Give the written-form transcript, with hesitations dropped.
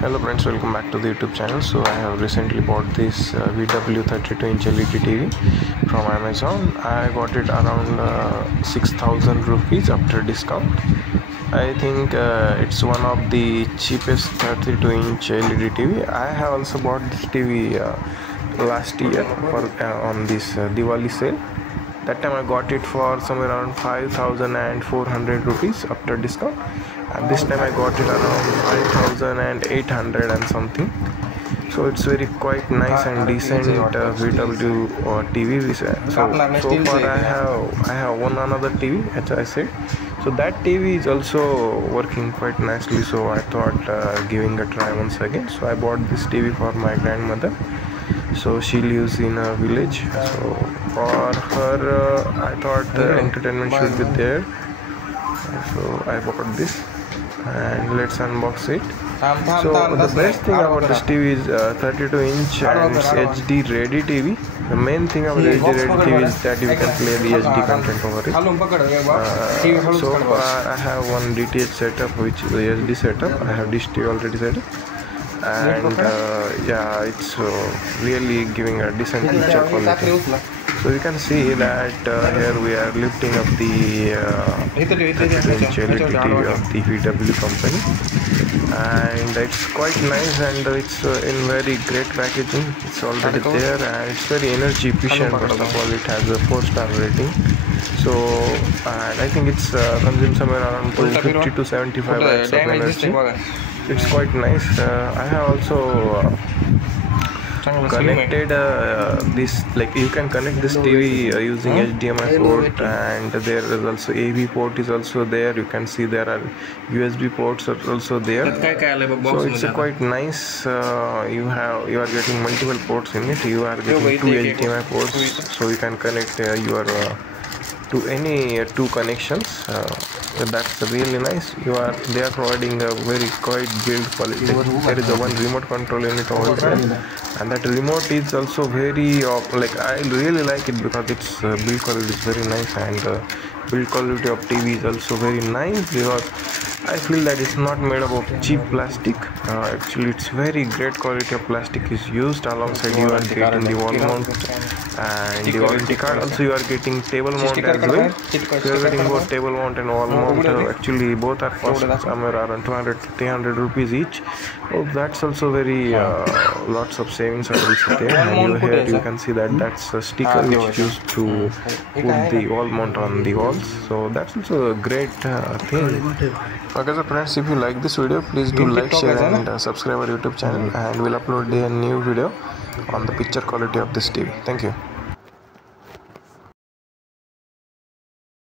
Hello friends, welcome back to the YouTube channel. So I have recently bought this VW32-inch LED TV from Amazon. I got it around 6,000 rupees after discount. I think it's one of the cheapest 32-inch LED TV. I have also bought this TV last year on this Diwali sale. That time I got it for somewhere around 5,400 rupees after discount, and this time I got it around 5,800 and something. So it's very quite nice and decent VW TV. So far I have one another TV, as I said. So that TV is also working quite nicely. So I thought giving a try once again. So I bought this TV for my grandmother. So she lives in a village, so for her I thought entertainment should be there, so I bought this, and let's unbox it. So the best thing about this TV is 32-inch and it's HD ready TV. The main thing about HD ready TV is that you can play the HD content over it. So far I have one DTH setup, which is the HD setup. I have dish TV already set up, and yeah, it's really giving a decent picture quality. So you can see that here we are lifting up the 32-inch LED TV of the VW company, and it's quite nice, and it's in very great packaging. It's already there, and it's very energy efficient. First of all, it has a 4-star rating. So and I think it's consumes somewhere around 50 to 75 watts of energy. It's quite nice. I have also connected this, like you can connect this TV using HDMI port, and there is also AV port is also there. You can see there are USB ports are also there. So it's quite nice. You are getting multiple ports in it. You are getting 2 HDMI ports, so you can connect your to any two connections. That's really nice. They are providing a very quite build quality. There is a one remote control unit over there, and that remote is also very like I really like it because its build quality is very nice, and build quality of TV is also very nice because I feel that it's not made up of cheap plastic. Actually, it's very great quality of plastic is used. Alongside, you are getting the wall mount and the warranty card. Also, you are getting table mount as well. You are getting both table mount and wall mount. Actually, both are cost somewhere around 200 to 300 rupees each. So that's also very lots of savings are also there. And here you can see that that's a sticker which is used to put the wall mount on the walls. So that's also a great thing. Okay, so friends, if you like this video, please do like, share and subscribe our YouTube channel, and we'll upload a new video on the picture quality of this TV. Thank you.